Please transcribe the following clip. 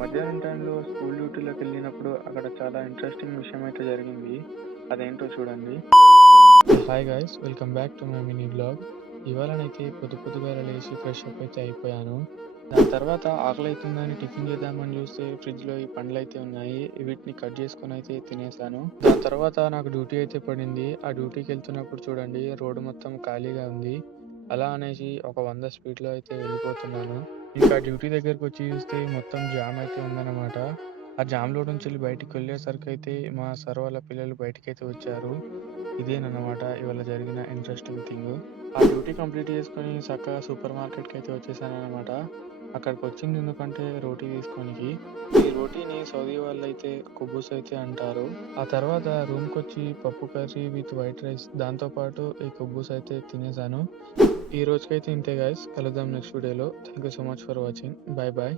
మధ్యాహ్నం టైంలో స్కూల్ డ్యూటీలోకి వెళ్ళినప్పుడు అక్కడ చాలా ఇంట్రెస్టింగ్ విషయం అయితే జరిగింది. అదేంటో చూడండి. Hi guys, welcome back to my mini blog. ఇవాళనైతే పొద్దుగాల లేచి ఫ్రెష్ అప్ అయితే అయిపోయాను. దాని తర్వాత ఆకలి అవుతుందని టిఫిన్ చేద్దామని చూస్తే ఫ్రిడ్జ్లో ఈ పండ్లు అయితే ఉన్నాయి. వీటిని కట్ చేసుకొని అయితే తినేసాను. దాని తర్వాత నాకు డ్యూటీ అయితే పడింది. ఆ డ్యూటీకి వెళ్తున్నప్పుడు చూడండి, రోడ్డు మొత్తం ఖాళీగా ఉంది. అలా అనేసి ఒక 100 స్పీడ్లో అయితే వెళ్ళిపోతున్నాను. ఇంకా డ్యూటీ దగ్గరకు వచ్చి చూస్తే మొత్తం జామ్ అయితే ఉందన్నమాట. ఆ జామ్లో నుంచి బయటికి వెళ్ళేసరికి అయితే మా సార్ వాళ్ళ పిల్లలు బయటికైతే వచ్చారు. ఇదేనన్నమాట ఇవాళ జరిగిన ఇంట్రెస్టింగ్ థింగ్. ఆ డ్యూటీ కంప్లీట్ చేసుకొని చక్కగా సూపర్ మార్కెట్కి అయితే వచ్చేసానన్నమాట. అక్కడికి వచ్చింది ఎందుకంటే రోటీ తీసుకోనికి. ఈ రోటీని సౌదీ వాళ్ళు అయితే కుబూస్ అయితే అంటారు. ఆ తర్వాత రూమ్కి వచ్చి పప్పు కర్రీ విత్ వైట్ రైస్, దాంతోపాటు ఈ కుబూస్ అయితే తినేసాను. ఈ రోజుకైతే ఇంతే గైస్, కలుద్దాం నెక్స్ట్ వీడియోలో. Thank you so much for watching. Bye bye.